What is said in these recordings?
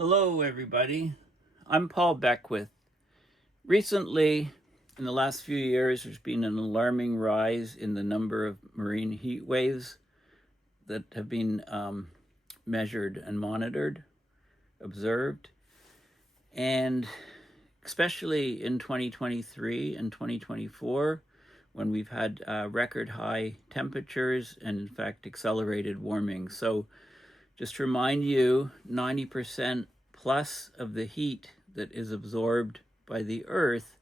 Hello, everybody. I'm Paul Beckwith. Recently, in the last few years, there's been an alarming rise in the number of marine heat waves that have been measured and monitored, observed, and especially in 2023 and 2024, when we've had record high temperatures and, in fact, accelerated warming. So, just to remind you, 90% plus of the heat that is absorbed by the Earth,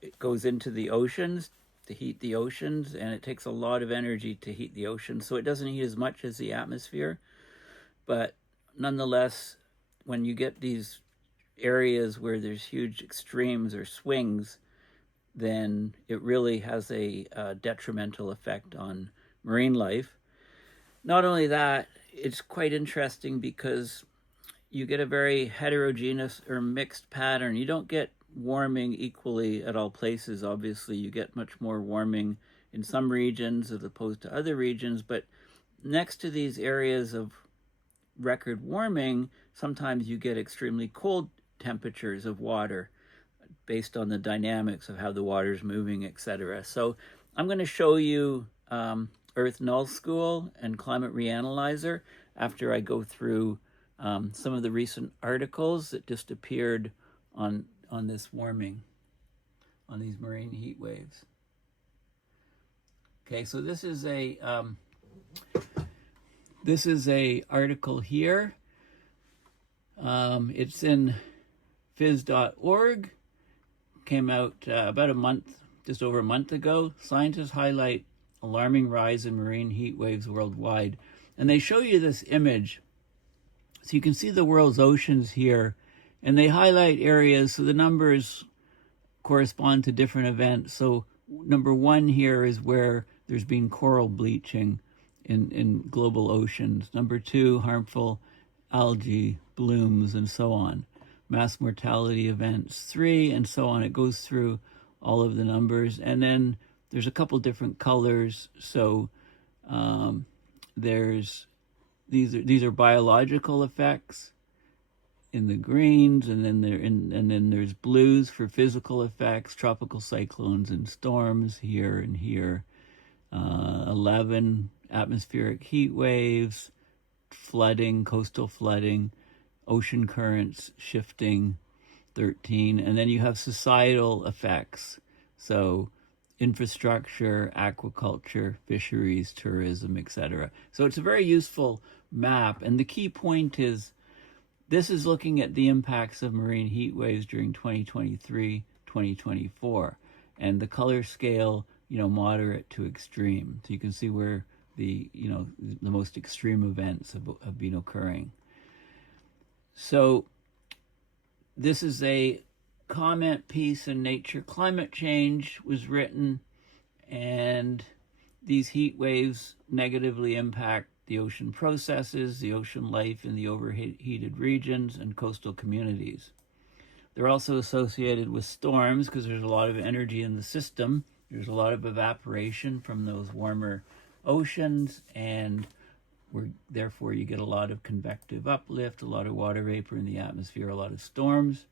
it goes into the oceans to heat the oceans, and it takes a lot of energy to heat the oceans. So it doesn't heat as much as the atmosphere. But nonetheless, when you get these areas where there's huge extremes or swings, then it really has a detrimental effect on marine life. Not only that, it's quite interesting because you get a very heterogeneous or mixed pattern. You don't get warming equally at all places. Obviously, you get much more warming in some regions as opposed to other regions, but next to these areas of record warming, sometimes you get extremely cold temperatures of water based on the dynamics of how the water is moving, etc. So I'm going to show you Earth Nullschool and Climate Reanalyzer after I go through some of the recent articles that just appeared on this warming, on these marine heat waves. Okay, so this is a article here. It's in phys.org. Came out about a month, just over a month ago. Scientists highlight alarming rise in marine heat waves worldwide. And they show you this image. So you can see the world's oceans here, and they highlight areas. So the numbers correspond to different events. So number 1 here is where there's been coral bleaching in global oceans. Number 2, harmful algae blooms and so on. Mass mortality events 3, and so on. It goes through all of the numbers. And then there's a couple different colors. So there's these are biological effects in the greens, and then there's blues for physical effects, tropical cyclones and storms here and here. 11 atmospheric heat waves, flooding, coastal flooding, ocean currents shifting, 13, and then you have societal effects. So infrastructure, aquaculture, fisheries, tourism, etc. So it's a very useful map, and the key point is this is looking at the impacts of marine heat waves during 2023, 2024, and the color scale, moderate to extreme. So you can see where the most extreme events have been occurring. So this is a comment piece in Nature. Climate Change was written, and these heat waves negatively impact the ocean processes, the ocean life in the overheated regions, and coastal communities. They're also associated with storms because there's a lot of energy in the system. There's a lot of evaporation from those warmer oceans, and therefore you get a lot of convective uplift, a lot of water vapor in the atmosphere, a lot of storms.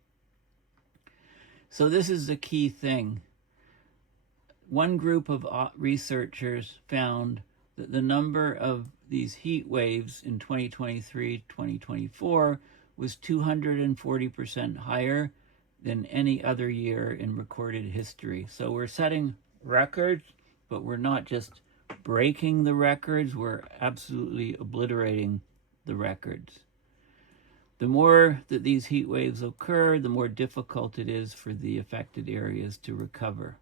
So this is the key thing. One group of researchers found that the number of these heat waves in 2023, 2024 was 240% higher than any other year in recorded history. So we're setting records, but we're not just breaking the records, we're absolutely obliterating the records. The more that these heat waves occur, the more difficult it is for the affected areas to recover.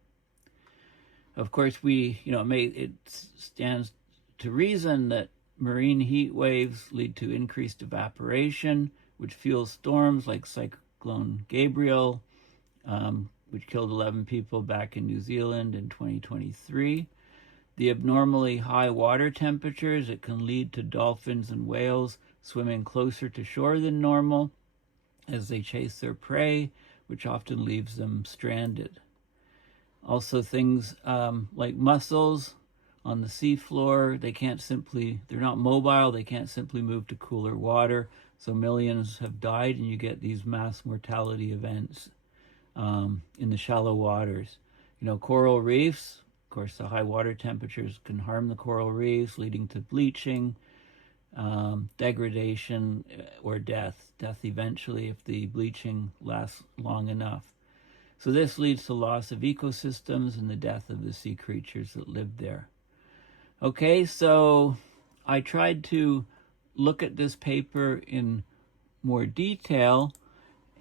Of course, it stands to reason that marine heat waves lead to increased evaporation, which fuels storms like Cyclone Gabriel, which killed 11 people back in New Zealand in 2023. The abnormally high water temperatures, it can lead to dolphins and whales swimming closer to shore than normal as they chase their prey, which often leaves them stranded. Also things like mussels on the seafloor. They're not mobile, they can't simply move to cooler water. So millions have died, and you get these mass mortality events in the shallow waters. Coral reefs, of course, the high water temperatures can harm the coral reefs, leading to bleaching, degradation, or death eventually if the bleaching lasts long enough. So this leads to loss of ecosystems and the death of the sea creatures that live there. Okay, so I tried to look at this paper in more detail,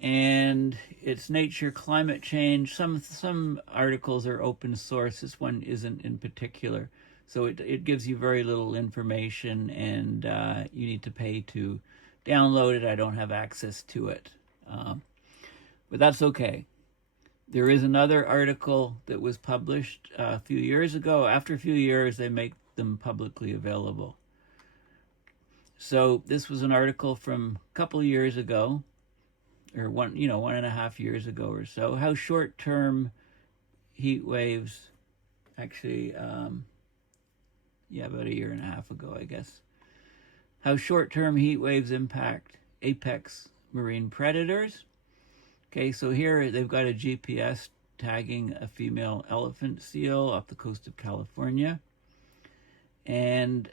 and it's Nature Climate Change. Some articles are open source. This one isn't in particular. So it gives you very little information, and you need to pay to download it. I don't have access to it. But that's okay. There is another article that was published a few years ago. After a few years, they make them publicly available. So this was an article from a couple years ago, or 1.5 years ago or so. How short-term heat waves, actually, about 1.5 years ago, I guess. How short-term heat waves impact apex marine predators. Okay, so here they've got a GPS tagging a female elephant seal off the coast of California. And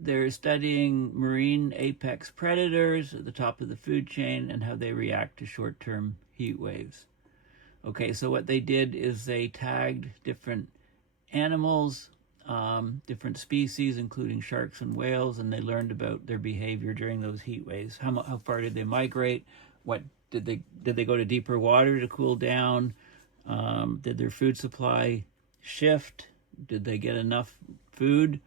they're studying marine apex predators at the top of the food chain and how they react to short-term heat waves. Okay, so what they did is they tagged different animals, different species, including sharks and whales, and they learned about their behavior during those heat waves. How far did they migrate? What did they go to deeper water to cool down? Did their food supply shift? Did they get enough food?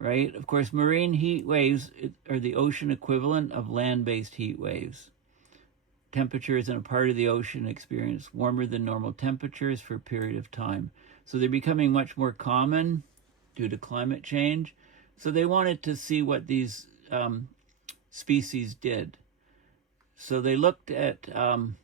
Right? Of course, marine heat waves are the ocean equivalent of land-based heat waves. Temperatures in a part of the ocean experience warmer than normal temperatures for a period of time. So they're becoming much more common due to climate change. So they wanted to see what these species did. So they looked at, and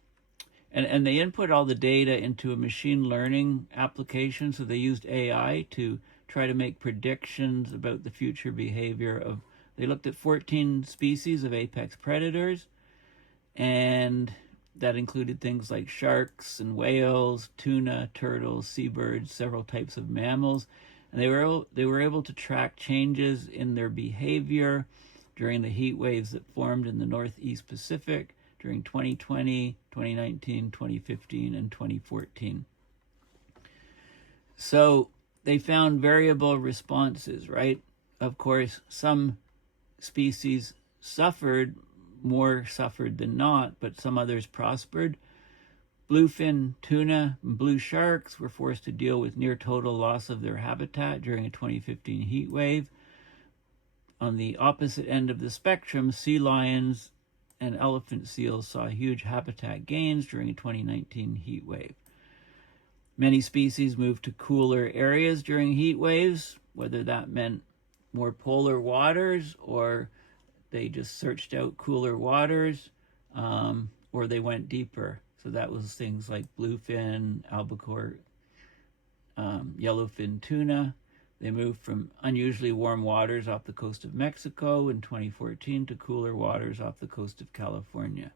they input all the data into a machine learning application. So they used AI to try to make predictions about the future behavior of, they looked at 14 species of apex predators, and that included things like sharks and whales, tuna, turtles, seabirds, several types of mammals. And they were able to track changes in their behavior during the heat waves that formed in the Northeast Pacific during 2020, 2019, 2015, and 2014. So they found variable responses, right? Of course, some species more suffered than not, but some others prospered. Bluefin tuna and blue sharks were forced to deal with near total loss of their habitat during a 2015 heat wave. On the opposite end of the spectrum, sea lions and elephant seals saw huge habitat gains during a 2019 heat wave. Many species moved to cooler areas during heat waves, whether that meant more polar waters, or they just searched out cooler waters, or they went deeper. So that was things like bluefin, albacore, yellowfin tuna. They moved from unusually warm waters off the coast of Mexico in 2014 to cooler waters off the coast of California.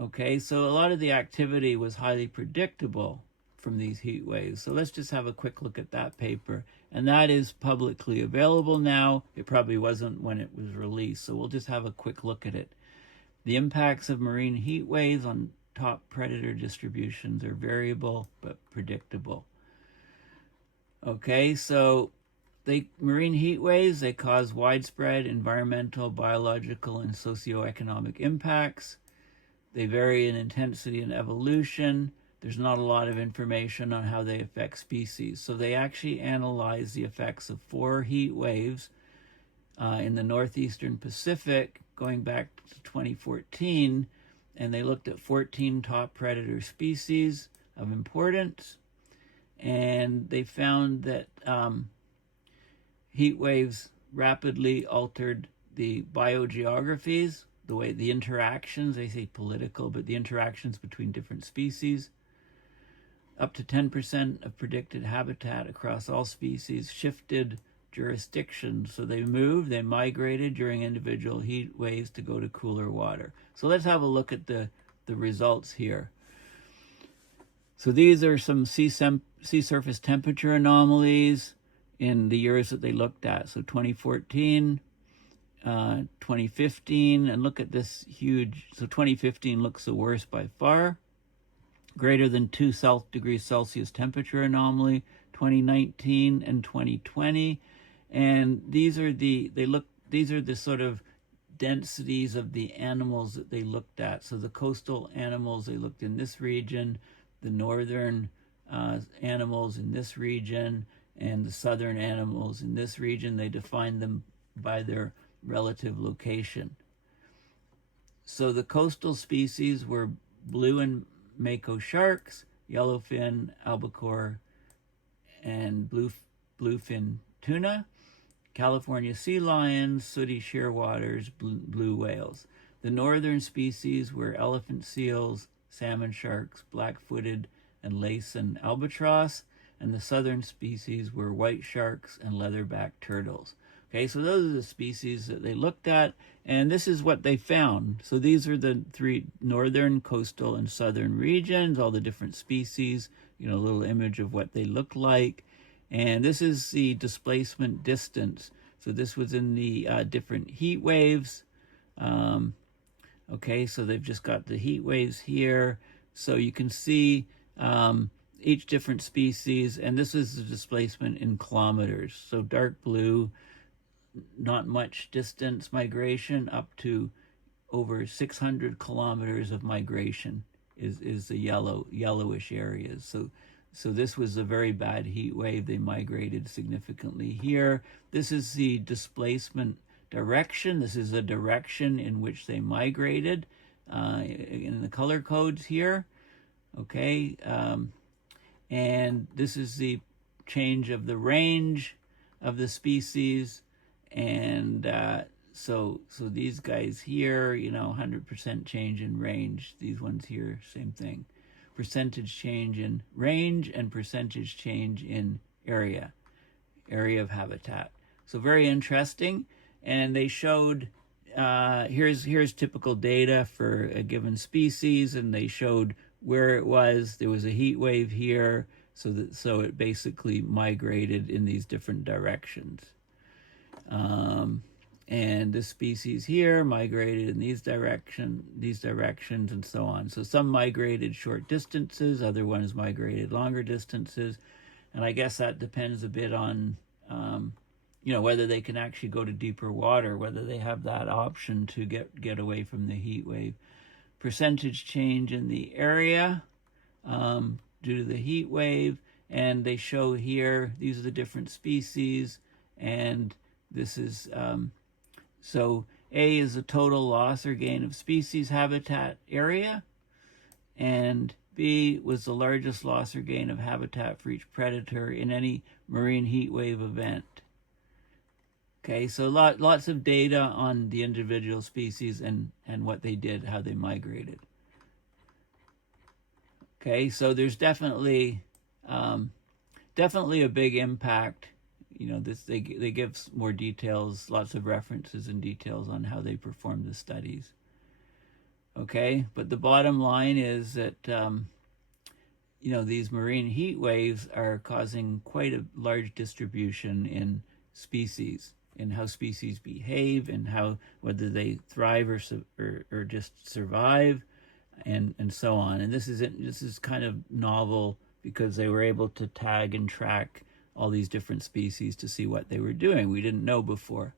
Okay, so a lot of the activity was highly predictable from these heat waves. So let's just have a quick look at that paper. And that is publicly available now. It probably wasn't when it was released, so we'll just have a quick look at it. The impacts of marine heat waves on top predator distributions are variable but predictable. Okay, so marine heat waves, they cause widespread environmental, biological, and socioeconomic impacts. They vary in intensity and evolution. There's not a lot of information on how they affect species. So they actually analyzed the effects of 4 heat waves in the northeastern Pacific going back to 2014, and they looked at 14 top predator species of importance, and they found that heat waves rapidly altered the biogeographies, the interactions, they say political, but the interactions between different species. up to 10% of predicted habitat across all species shifted jurisdictions. So they moved, they migrated during individual heat waves to go to cooler water. So let's have a look at the results here. So these are some sea surface temperature anomalies in the years that they looked at. So 2014, 2015, and look at this huge, so 2015 looks the worst by far. Greater than 2 degrees Celsius temperature anomaly, 2019 and 2020. And these are the sort of densities of the animals that they looked at. So the coastal animals, they looked in this region, the northern animals in this region, and the southern animals in this region. They defined them by their relative location. So the coastal species were blue and mako sharks, yellowfin, albacore, and bluefin tuna, California sea lions, sooty shearwaters, blue whales. The northern species were elephant seals, salmon sharks, black-footed and Laysan albatross, and the southern species were white sharks and leatherback turtles. Okay, so those are the species that they looked at, and this is what they found. So these are the 3 northern, coastal, and southern regions, all the different species, a little image of what they look like. And this is the displacement distance. So this was in the different heat waves. Okay, so they've just got the heat waves here. So you can see each different species, and this is the displacement in kilometers. So dark blue, not much distance migration, up to over 600 kilometers of migration is the yellowish areas. So this was a very bad heat wave. They migrated significantly here. This is the displacement direction. This is the direction in which they migrated in the color codes here. Okay, and this is the change of the range of the species. And so these guys here, 100% change in range. These ones here, same thing. Percentage change in range and percentage change in area of habitat. So very interesting. And they showed, here's typical data for a given species, and they showed where it was. There was a heat wave here, so it basically migrated in these different directions. And this species here migrated in these directions, and so on. So some migrated short distances, other ones migrated longer distances, and I guess that depends a bit on, whether they can actually go to deeper water, whether they have that option to get away from the heat wave. Percentage change in the area due to the heat wave, and they show here, these are the different species, and this is, so A is the total loss or gain of species habitat area, and B was the largest loss or gain of habitat for each predator in any marine heat wave event. Okay, so lots of data on the individual species and what they did, how they migrated. Okay, so there's definitely a big impact. They give more details, lots of references and details on how they performed the studies. Okay, but the bottom line is that these marine heat waves are causing quite a large distribution in species, in how species behave, and whether they thrive or just survive, and so on. And this is kind of novel because they were able to tag and track all these different species to see what they were doing. We didn't know before.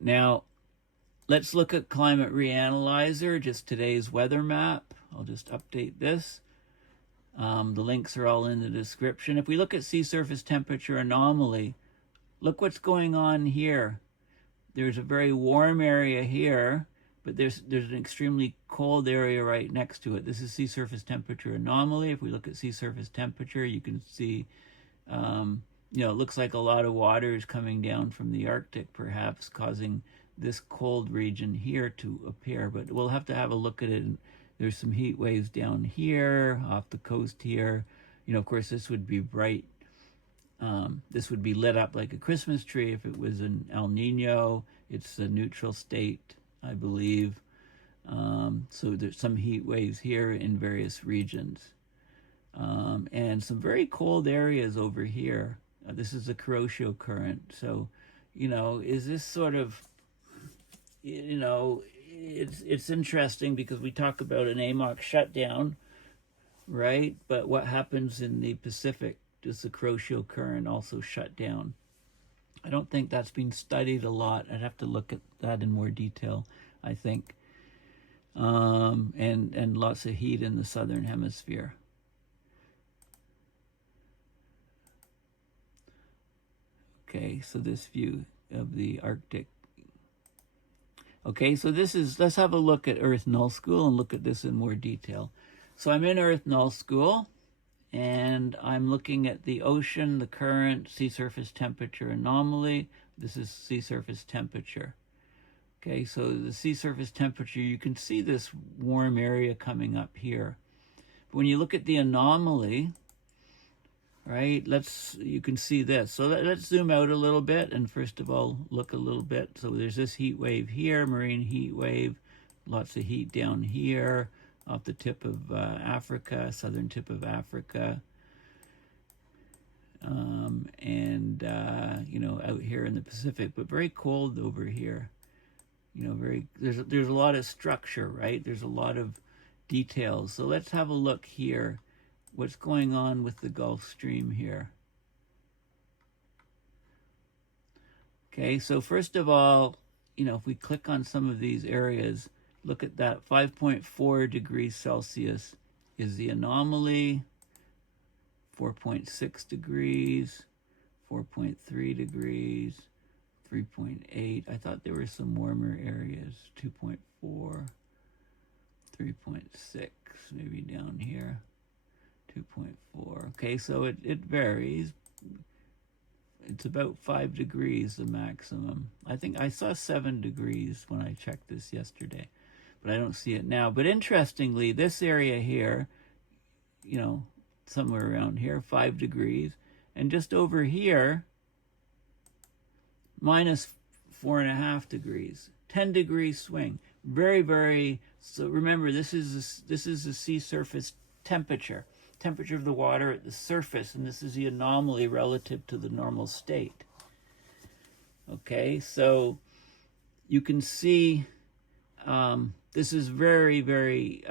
Now, let's look at Climate Reanalyzer, just today's weather map. I'll just update this. The links are all in the description. If we look at Sea Surface Temperature Anomaly, look what's going on here. There's a very warm area here, but there's an extremely cold area right next to it. This is Sea Surface Temperature Anomaly. If we look at sea surface temperature, you can see it looks like a lot of water is coming down from the Arctic, perhaps causing this cold region here to appear, but we'll have to have a look at it. There's some heat waves down here off the coast here. You know, of course, this would be bright. This would be lit up like a Christmas tree if it was an El Nino. It's a neutral state, I believe. So there's some heat waves here in various regions. And some very cold areas over here. This is a Kuroshio current. So, you know, is this sort of, you know, it's interesting because we talk about an AMOC shutdown, right? But what happens in the Pacific? Does the Kuroshio current also shut down? I don't think that's been studied a lot. I'd have to look at that in more detail, I think. And lots of heat in the southern hemisphere. Okay, so this view of the Arctic. Okay, so this is, let's have a look at Earth Nullschool and look at this in more detail. So I'm in Earth Nullschool, and I'm looking at the ocean, the current, sea surface temperature anomaly. This is sea surface temperature. Okay, so the sea surface temperature, you can see this warm area coming up here. But when you look at the anomaly, right, you can see this. So let's zoom out a little bit and first of all, look a little bit. So there's this heat wave here, marine heat wave, lots of heat down here off the tip of Africa, southern tip of Africa. You know, out here in the Pacific, but very cold over here. You know, there's a lot of structure, right? There's a lot of details. So let's have a look here. What's going on with the Gulf Stream here? Okay, so first of all, you know, if we click on some of these areas, look at that 5.4 degrees Celsius is the anomaly, 4.6 degrees, 4.3 degrees, 3.8. I thought there were some warmer areas, 2.4, 3.6, maybe down here, 2.4. Okay, so it varies. It's about 5 degrees, the maximum. I think I saw 7 degrees when I checked this yesterday, but I don't see it now. But interestingly, this area here, you know, somewhere around here, 5 degrees. And just over here, minus 4.5 degrees, 10 degree swing. Very, very, so remember, this is the sea surface temperature of the water at the surface, and this is the anomaly relative to the normal state. Okay, so you can see this is very, very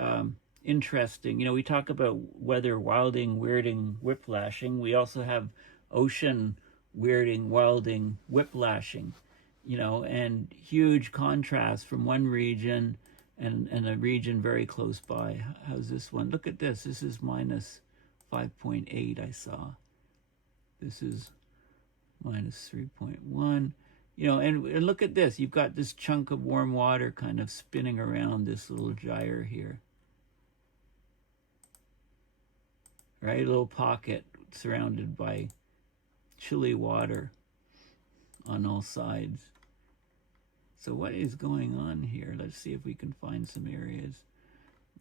interesting. You know, we talk about weather wilding, weirding, whiplashing. We also have ocean weirding, wilding, whiplashing, you know, and huge contrast from one region and a region very close by. How's this one? Look at this. This is minus 5.8 I saw. This is minus 3.1. You know, and look at this. You've got this chunk of warm water kind of spinning around this little gyre here. Right? A little pocket surrounded by chilly water on all sides. So what is going on here? Let's see if we can find some areas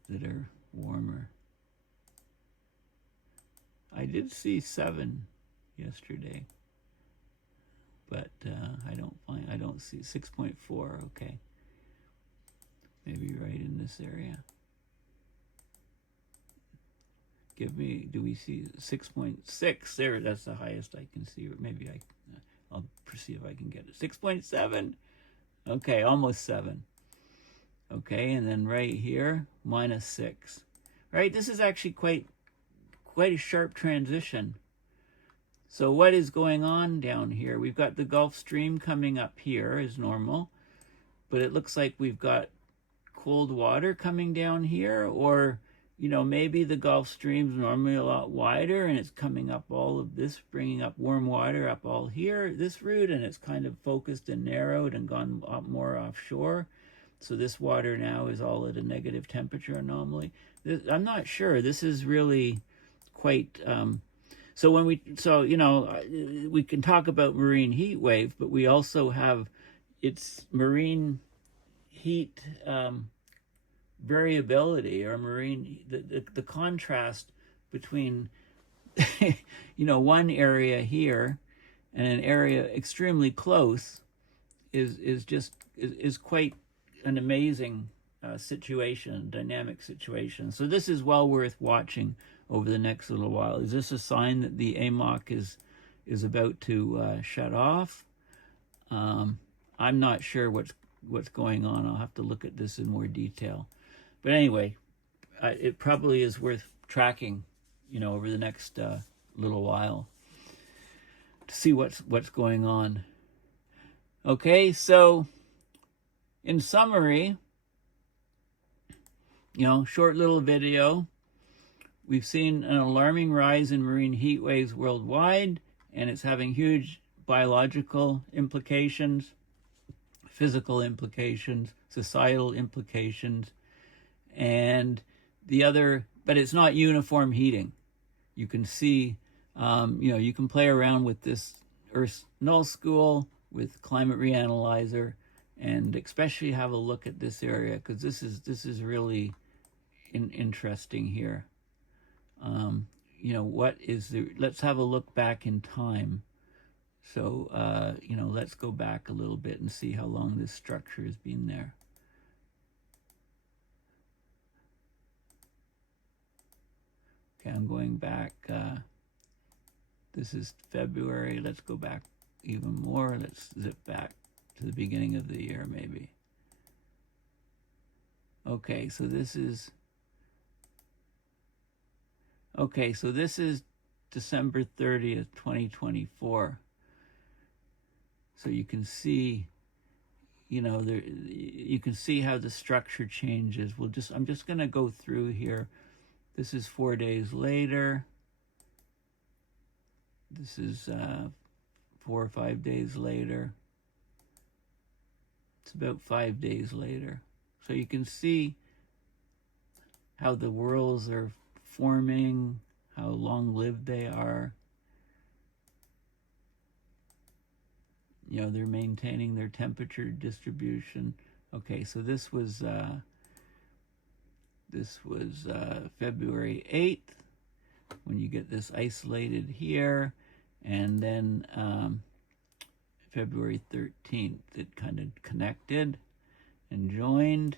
that are warmer. I did see 7 yesterday, but I don't see 6.4. Okay, maybe right in this area. Do we see 6.6 there? That's the highest I can see. Or maybe I'll see if I can get it. 6.7. Okay, almost 7. Okay, and then right here, minus 6. Right, this is actually quite a sharp transition. So what is going on down here? We've got the Gulf Stream coming up here as normal, but it looks like we've got cold water coming down here, or, you know, maybe the Gulf Stream's normally a lot wider and it's coming up all of this, bringing up warm water up all here, this route, and it's kind of focused and narrowed and gone up more offshore. So this water now is all at a negative temperature anomaly. I'm not sure. This is really quite... So you know, we can talk about marine heat wave, but we also have its marine heat variability, or marine, the contrast between one area here and an area extremely close is quite an amazing situation, dynamic situation. So this is well worth watching over the next little while. Is this a sign that the AMOC is about to shut off? I'm not sure what's going on. I'll have to look at this in more detail. But anyway, it probably is worth tracking, over the next little while to see what's going on. Okay, so in summary, short little video. We've seen an alarming rise in marine heat waves worldwide, and it's having huge biological implications, physical implications, societal implications, and but it's not uniform heating. You can see, you can play around with this Earth Nullschool with Climate Reanalyzer, and especially have a look at this area, because this is really interesting here. Let's have a look back in time. So, let's go back a little bit and see how long this structure has been there. Okay, I'm going back. This is February. Let's go back even more. Let's zip back to the beginning of the year, maybe. Okay, so this is December 30th, 2024. So you can see, you can see how the structure changes. I'm just going to go through here. This is 4 days later. This is 4 or 5 days later. It's about 5 days later. So you can see how the whirls are forming, how long-lived they are. They're maintaining their temperature distribution. Okay, so this was February 8th, when you get this isolated here, and then February 13th, it kind of connected and joined.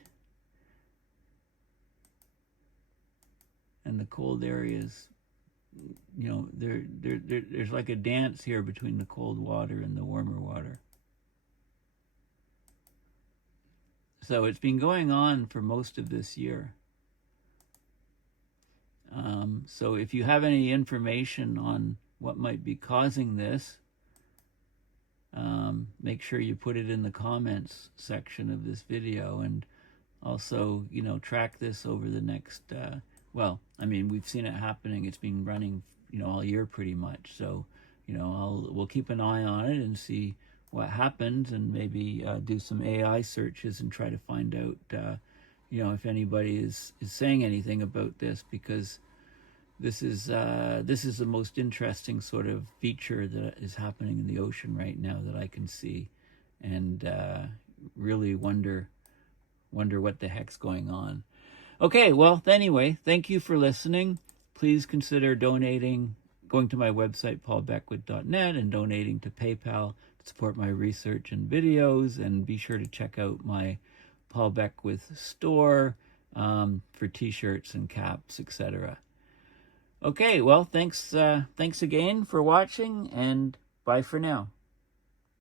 And the cold areas, there's like a dance here between the cold water and the warmer water. So it's been going on for most of this year. So if you have any information on what might be causing this, make sure you put it in the comments section of this video, and also, track this over the next, we've seen it happening. It's been running, all year pretty much. So, we'll keep an eye on it and see what happens, and maybe do some AI searches and try to find out, if anybody is saying anything about this, because this is the most interesting sort of feature that is happening in the ocean right now that I can see, and really wonder what the heck's going on. Okay, well, anyway, thank you for listening. Please consider donating, going to my website, paulbeckwith.net, and donating to PayPal to support my research and videos. And be sure to check out my Paul Beckwith store for t-shirts and caps, etc. Okay, well, thanks again for watching, and bye for now.